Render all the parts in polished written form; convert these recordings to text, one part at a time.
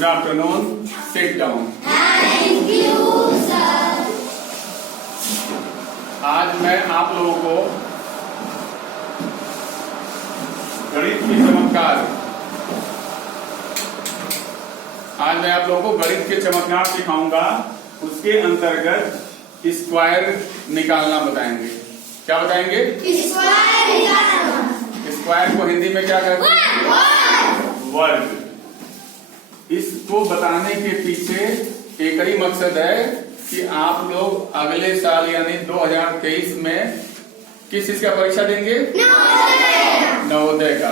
Good afternoon, sit down. Thank you sir. आज मैं आप लोगों को गणित के चमत्कार सिखाऊंगा। उसके अंतर्गत स्क्वायर निकालना बताएंगे। क्या बताएंगे? स्क्वायर निकालना। स्क्वायर को हिंदी में क्या कहते हैं? वर्ग। इसको बताने के पीछे एक ही मकसद है कि आप लोग अगले साल यानी 2023 में किस चीज का परीक्षा देंगे? नवोदय का।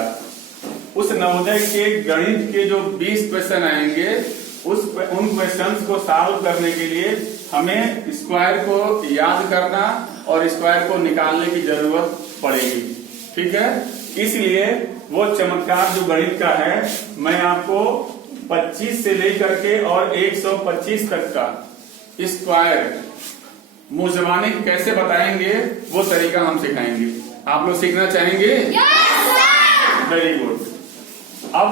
उस नवोदय के गणित के जो 20 क्वेश्चन आएंगे उन क्वेश्चंस को सॉल्व करने के लिए हमें स्क्वायर को याद करना और स्क्वायर को निकालने की जरूरत पड़ेगी। ठीक है, इसलिए वो चमत्कार जो गणित का है मैं आपको 25 से लेकर के और 125 तक का स्क्वायर मुंह जबानी कैसे बताएंगे वो तरीका हम सिखाएंगे। आप लोग सीखना चाहेंगे? Very good. अब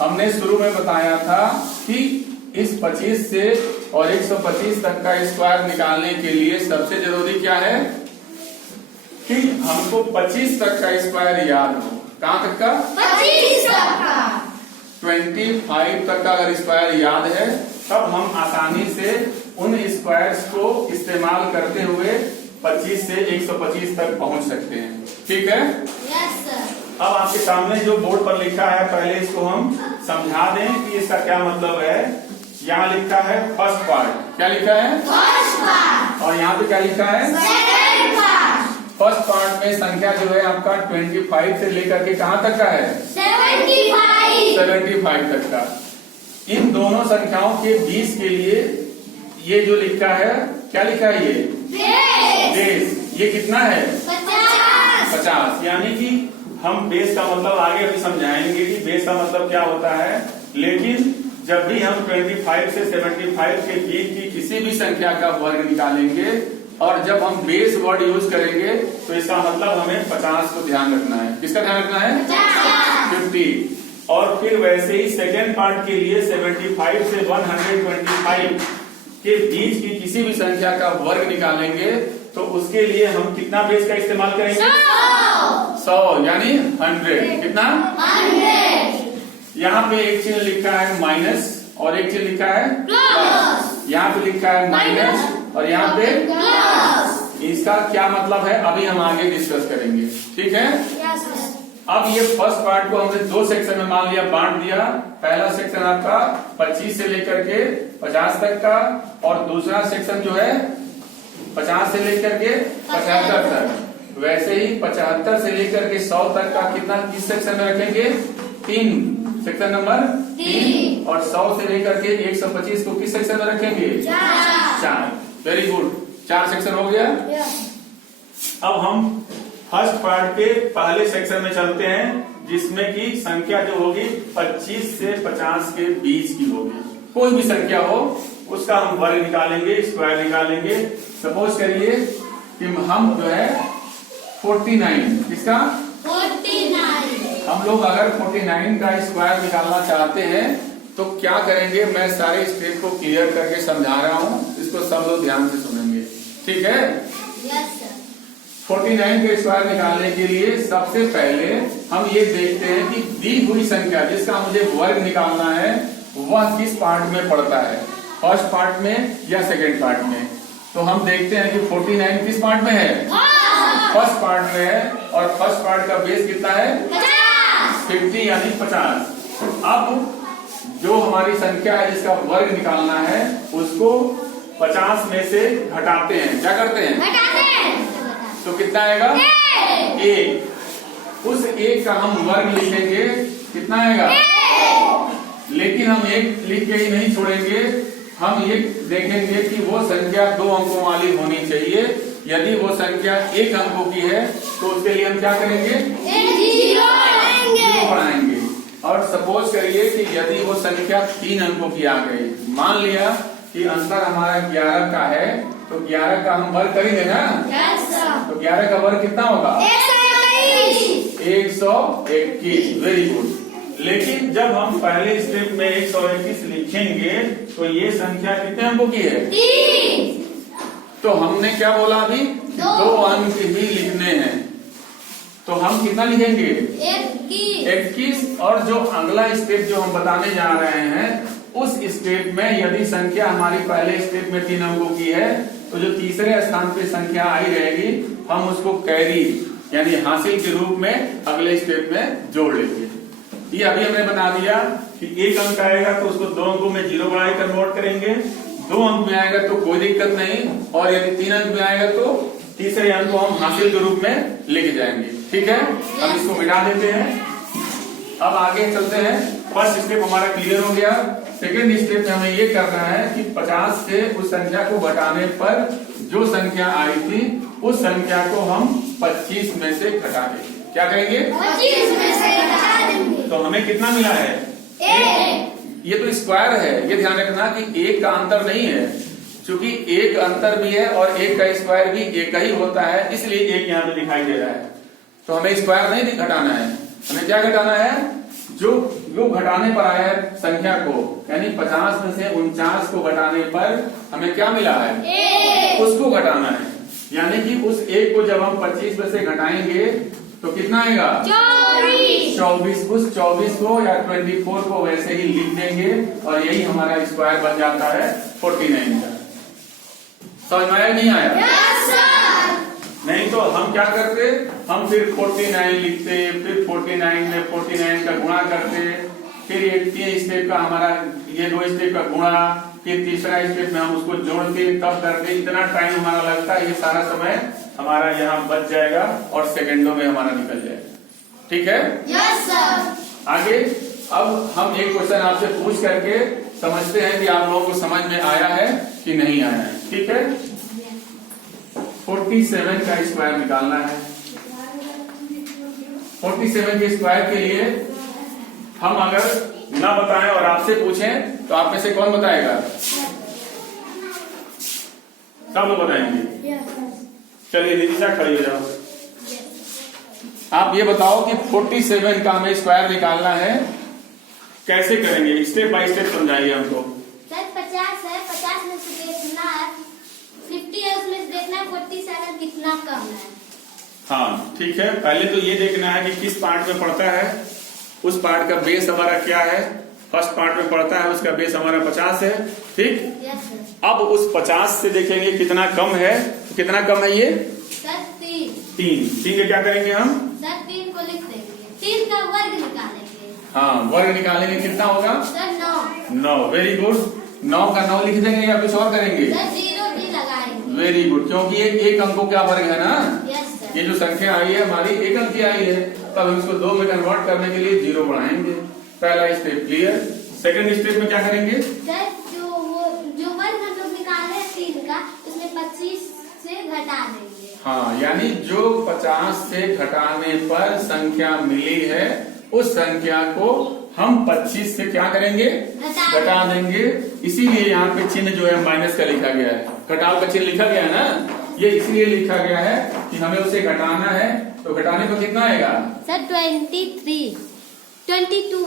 हमने शुरू में बताया था कि इस 25 से और 125 तक का स्क्वायर निकालने के लिए सबसे जरूरी क्या है कि हमको 25 तक का स्क्वायर याद हो। कहां तक का? 25 तक का। 25 तक का अगर स्क्वायर याद है तब हम आसानी से उन स्क्वायर्स को इस्तेमाल करते हुए 25 से 125 तक पहुंच सकते हैं। ठीक है? Yes sir. अब आपके सामने जो बोर्ड पर लिखा है पहले इसको हम समझा दें कि इसका क्या मतलब है। यहाँ लिखा है फर्स्ट पार्ट। क्या लिखा है? First part. और यहाँ पे क्या लिखा है? Second part. फर्स्ट पार्ट में संख्या जो है आपका 25 से लेकर के कहां तक का है? 75 तक का। इन दोनों संख्याओं के बीच के लिए ये जो लिखा है, क्या लिखा है? ये बेस। ये कितना है? 50। यानी कि हम बेस का मतलब आगे भी समझाएंगे कि बेस का मतलब क्या होता है। लेकिन जब भी हम 25 से 75 के बीच की किसी भी संख्या का वर्ग निकालेंगे और जब हम बेस वर्ड यूज करेंगे तो इसका मतलब हमें 50 को ध्यान रखना है। किसका ध्यान रखना है? 50। और फिर वैसे ही सेकेंड पार्ट के लिए 75 से 125 के बीच की किसी भी संख्या का वर्ग निकालेंगे तो उसके लिए हम कितना बेस का इस्तेमाल करेंगे? 100 यानी 100। कितना? 100। यहाँ पे एक चिन्ह लिखा है माइनस और एक चिन्ह लिखा है प्लस। यहाँ पे लिखा है माइनस और यहाँ पे प्लस। इसका क्या मतलब है अभी हम आगे डिस्कस करेंगे। ठीक है? अब ये फर्स्ट पार्ट को हमने दो सेक्शन में मान लिया, बांट दिया। पहला सेक्शन आपका 25 से लेकर के 50 तक का और दूसरा सेक्शन जो है 50 से लेकर के 75 तक। वैसे ही 75 से लेकर के 100 तक का कितना किस सेक्शन में रखेंगे? 3। Section number 3। और 100 से लेकर के 125 को किस सेक्शन में रखेंगे? 4। वेरी गुड, 4 सेक्शन हो गया। अब हम फर्स्ट पार्ट के पहले सेक्शन में चलते हैं जिसमें कि संख्या जो होगी 25 से 50 के बीच की होगी। कोई भी संख्या हो उसका हम वर्ग निकालेंगे, स्क्वायर निकालेंगे। सपोज करिए कि हम जो है 49, किसका? 49। हम लोग अगर 49 का स्क्वायर निकालना चाहते हैं तो क्या करेंगे? मैं सारे स्टेप को क्लियर करके समझा रहा हूँ, इसको सब लोग ध्यान से सुनेंगे। ठीक है? Yes sir. 49 का स्क्वायर निकालने के लिए सबसे पहले हम ये देखते हैं कि दी हुई संख्या जिसका मुझे वर्ग निकालना है वह किस पार्ट में पड़ता है, फर्स्ट पार्ट में या सेकेंड पार्ट में। तो हम देखते हैं कि 49 किस पार्ट में है? फर्स्ट पार्ट में है। और फर्स्ट पार्ट का बेस कितना है? 50 यानी 50। अब जो हमारी संख्या है जिसका वर्ग निकालना है उसको 50 में से घटाते हैं। क्या करते हैं? तो कितना आएगा? 1। उस 1 का हम वर्ग लिखेंगे, कितना आएगा? लेकिन हम 1 लिख के ही नहीं छोड़ेंगे, हम ये देखेंगे कि वो संख्या 2 अंकों वाली होनी चाहिए। यदि वो संख्या 1 अंकों की है तो उसके लिए हम क्या करेंगे? 0 बढ़ाएंगे। और सपोज करिए कि यदि वो संख्या 3 अंकों की आ गई, मान लिया कि अंतर हमारा 11 का है तो 11 का हम वर्ग करेंगे ना? तो 11 का वर्ग कितना होगा? 121। Very good. लेकिन जब हम पहले स्टेप में 121 लिखेंगे तो ये संख्या कितने अंकों की है? 30। तो हमने क्या बोला अभी? 2 अंक ही लिखने हैं। तो हम कितना लिखेंगे? 21। और जो अगला स्टेप जो हम बताने जा रहे हैं उस स्टेप में यदि संख्या हमारी पहले स्टेप में 3 अंकों की है तो जो तीसरे स्थान पे संख्या आई रहेगी हम उसको कैरी यानी हासिल के रूप में अगले स्टेप में जोड़ लेंगे। ये अभी हमने बता दिया कि 1 अंक आएगा तो उसको 2 अंकों में 0 बढ़ा के कन्वर्ट करेंगे, 2 अंक में आएगा तो कोई दिक्कत नहीं, और यदि 3 अंक में आएगा तो तीसरे अंक को हम हासिल के रूप में लेके जाएंगे। ठीक है, अब इसको मिटा देते हैं। अब आगे चलते हैं। फर्स्ट स्टेप हमारा क्लियर हो गया। सेकेंड स्टेप में हमें ये करना है कि 50 से उस संख्या को घटाने पर जो संख्या आई थी उस संख्या को हम 25 में से घटा देंगे। क्या करेंगे? 25 में से घटा देंगे। तो हमें कितना मिला है? 1। ये तो स्क्वायर है, ये ध्यान रखना कि 1 का अंतर नहीं है, क्योंकि 1 अंतर भी है और 1 का स्क्वायर भी 1 का ही होता है, इसलिए 1 यहाँ पे दिखाई दे रहा है। तो हमें स्क्वायर नहीं घटाना है, हमें क्या घटाना है? जो घटाने पर आया है संख्या को, यानी 50 में से 49 को घटाने पर हमें क्या मिला है? 1। उसको घटाना है। यानी कि उस 1 को जब हम 25 में से घटाएंगे तो कितना आएगा? 24। उस 24 को या 24 को वैसे ही लिख देंगे और यही हमारा स्क्वायर बन जाता है 49 का। समझ में आया नहीं आया? Yes, sir। नहीं तो हम क्या करते? हम फिर 49 लिखते, फिर 49 में 49 का गुणा करते, फिर ये 3 स्टेप का हमारा ये 2 स्टेप का गुणा, फिर तीसरा स्टेप में हम उसको जोड़ते तब करते, इतना टाइम हमारा लगता है। ये सारा समय हमारा यहाँ बच जाएगा और सेकंडों में हमारा निकल जाएगा। ठीक है? Yes, sir। आगे अब हम एक क्वेश्चन आपसे पूछ करके समझते हैं कि आप लोगों को समझ में आया है कि नहीं आया है। ठीक है? 47 का स्क्वायर निकालना है। 47 के स्क्वायर के लिए हम अगर ना बताएं और आपसे पूछें तो आप में से कौन बताएगा? सब लोग बताएंगे। Yes, sir। चलिए नितिशा खड़ी हो जाओ। आप ये बताओ कि 47 का हमें स्क्वायर निकालना है, कैसे करेंगे? स्टेप बाय स्टेप समझाइए हमको। सर 50 है, 50 में से देखना है 50 है, उसमें से देखना है 47 कितना कम है। हाँ ठीक है, पहले तो ये देखना है कि किस पार्ट में पड़ता है, उस पार्ट का बेस हमारा क्या है। फर्स्ट पार्ट में पड़ता है, उसका बेस हमारा 50 है। ठीक, Yes, sir। अब उस 50 से देखेंगे कितना कम है। तो कितना कम है ये? सर 3। 3 का क्या करेंगे हम? सर 3 को लिख देंगे, 3 का वर्ग निकालेंगे। हाँ, वर्ग निकालेंगे, कितना होगा? सर 9। 9। Very good. 9 का 9 लिख देंगे या कुछ और करेंगे? सर 0 भी लगाएंगे। वेरी गुड, क्योंकि ये 1 अंकों का वर्ग है ना। Yes, sir। ये जो संख्या आई है हमारी 1 अंक की आई है, तब हम इसको 2 में कन्वर्ट करने के लिए 0 बढ़ाएंगे। पहला स्टेप क्लियर। सेकंड स्टेप में क्या करेंगे? सर जो वर्ग हम लोग निकाले हैं 3 का, उसमें 25 से घटा देंगे। हाँ, यानी जो 50 से घटाने पर संख्या मिली है उस संख्या को हम 25 से क्या करेंगे? घटा देंगे। इसीलिए यहाँ पे चिन्ह जो है माइनस का लिखा गया है, घटाव का चिन्ह लिखा गया है ना। ये इसलिए लिखा गया है कि हमें उसे घटाना है। तो घटाने पर कितना आएगा? सर 22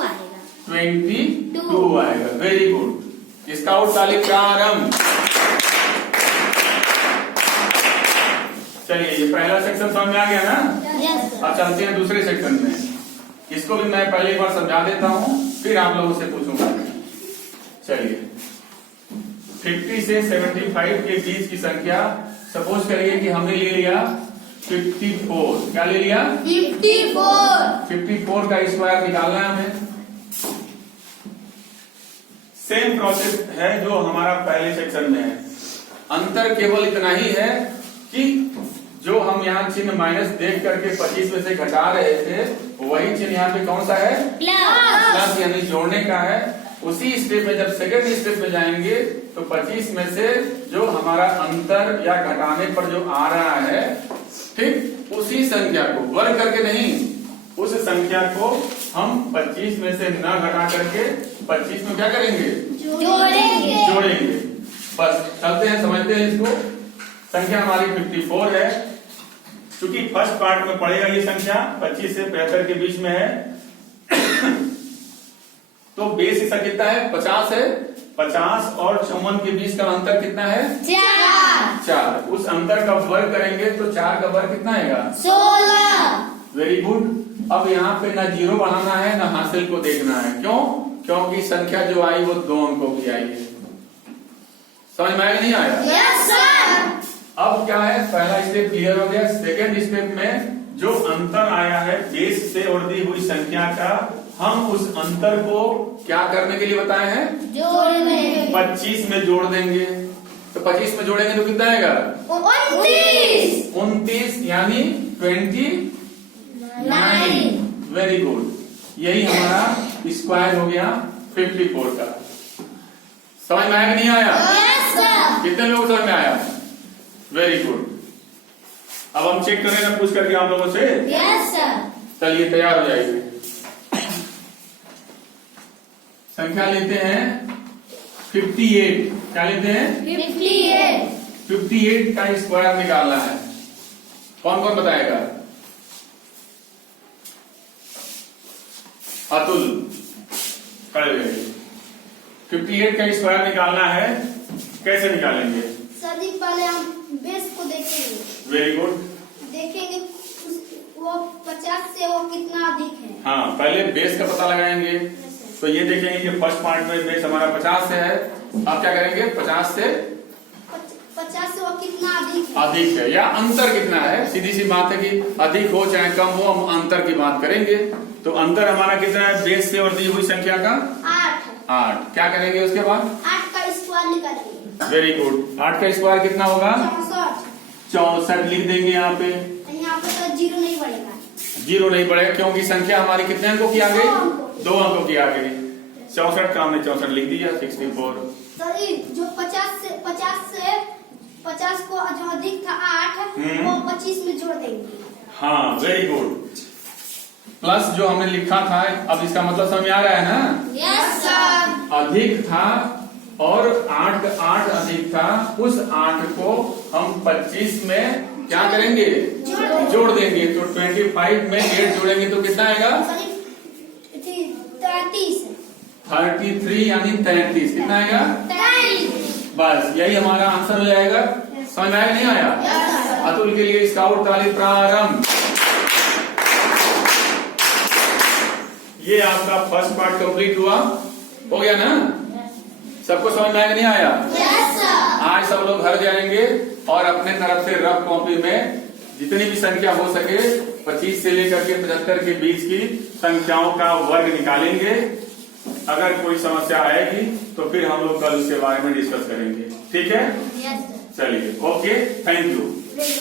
आएगा। 22 आएगा। Very good. इसका और तालीम का आरंभ। चलिए, ये पहला सेक्शन समझ में आ गया ना। Yes, sir। अब चलते हैं दूसरे सेक्शन में। इसको भी मैं पहले एक बार समझा देता हूँ, फिर आप लोगों से पूछूंगा। चलिए, 50 से 75 के बीच की संख्या सपोज करिए कि हमने ले लिया 54। क्या ले लिया? 54। 54 का स्क्वायर निकालना है हमें। सेम प्रोसेस है जो हमारा पहले सेक्शन में है। अंतर केवल इतना ही है कि जो हम यहाँ चिन्ह माइनस देख करके 25 में से घटा रहे थे, वही चिन्ह यहाँ पे कौन सा है? प्लस, यानी जोड़ने का है। उसी स्टेप में जब सेकंड स्टेप में जाएंगे तो 25 में से जो हमारा अंतर या घटाने पर जो आ रहा है, ठीक, उसी संख्या को वर्ग करके नहीं, उस संख्या को हम 25 में से न घटा करके 25 में क्या करेंगे? जोड़ेंगे। बस चलते हैं, समझते हैं इसको। संख्या हमारी 54 है। चूंकि फर्स्ट पार्ट में पड़ेगा ये संख्या 25 से 75 के बीच में है। तो बेस इसका कितना है? 50 है। 50 और 54 के बीच का अंतर कितना है? 4। उस अंतर का वर्ग करेंगे तो 4 का वर्ग कितना आएगा? 16। Very good. अब यहाँ पे ना जीरो बढ़ाना है ना हासिल को देखना है। क्यों? क्योंकि संख्या जो आई वो 2 अंकों की आई है। समझ में आया नहीं आया? Yes sir. अब क्या है, पहला स्टेप क्लियर हो गया। सेकेंड स्टेप में जो अंतर आया है बेस से और दी हुई संख्या का, हम उस अंतर को क्या करने के लिए बताए हैं? जोड़ने। 25 में जोड़ देंगे। तो 25 में जोड़ेंगे तो कितना आएगा? 29। 29 यानी 29। Very good. यही हमारा स्क्वायर हो गया 54 का। समझ में आया कि नहीं आया? Yes sir. कितने लोग समझ में आया? Very good. अब हम चेक करें ना पूछ करके आप लोगों से। Yes sir. चलिए तैयार हो जाइए। संख्या लेते हैं 58। क्या लेते हैं? 58। 58 का स्क्वायर निकालना है। कौन कौन बताएगा? अतुल खड़े हुए। 58 का स्क्वायर निकालना है, कैसे निकालेंगे? सर जी पहले हम बेस को देखेंगे। Very good. देखेंगे वो 50 से वो कितना अधिक है। हाँ, पहले बेस का पता लगाएंगे। तो ये देखेंगे कि फर्स्ट पार्ट में बेस हमारा 50 से है। अब क्या करेंगे? 50 से 50 से वो कितना अधिक है। अधिक है या अंतर कितना है। सीधी सी बात है कि अधिक हो चाहे कम हो, हम अंतर की बात करेंगे। तो अंतर हमारा कितना है बेस से और दी हुई संख्या का? 8। क्या करेंगे उसके बाद? 8 का स्क्वायर निकालेंगे। Very good. 8 का स्क्वायर कितना होगा? 64 लिख देंगे यहाँ पे। यहाँ पे तो जीरो नहीं बढ़ेगा। जीरो नहीं बढ़ेगा क्योंकि संख्या हमारी कितने अंकों की आ गई? 2 अंकों की आ गई। 64 का हमने 64 लिख दिया। 64। सर जो 50 को जो अधिक था 8 वो 25 में जोड़ देंगे। हाँ, वेरी गुड। प्लस जो हमने लिखा था, अब इसका मतलब समझ आ रहा है ना? Yes sir. अधिक था और 8 अधिक था। उस 8 को हम 25 में क्या करेंगे? जोड़ देंगे। तो 25 में 8 जोड़ेंगे तो कितना आएगा? 33 यानी 33। कितना आएगा? 33। बस यही हमारा आंसर हो जाएगा। समझ में आया नहीं आया? अतुल के लिए स्काउट ताली प्रारंभ। ये आपका फर्स्ट पार्ट कंप्लीट हुआ। हो गया ना? सबको समझ में आया नहीं आया? Yes sir. आज सब लोग घर जाएंगे और अपने तरफ से रफ कॉपी में जितनी भी संख्या हो सके 25 से लेकर के 75 के बीच की संख्याओं का वर्ग निकालेंगे। अगर कोई समस्या आएगी तो फिर हम लोग कल उसके बारे में डिस्कस करेंगे। ठीक है? Yes sir. चलिए, ओके, थैंक यू।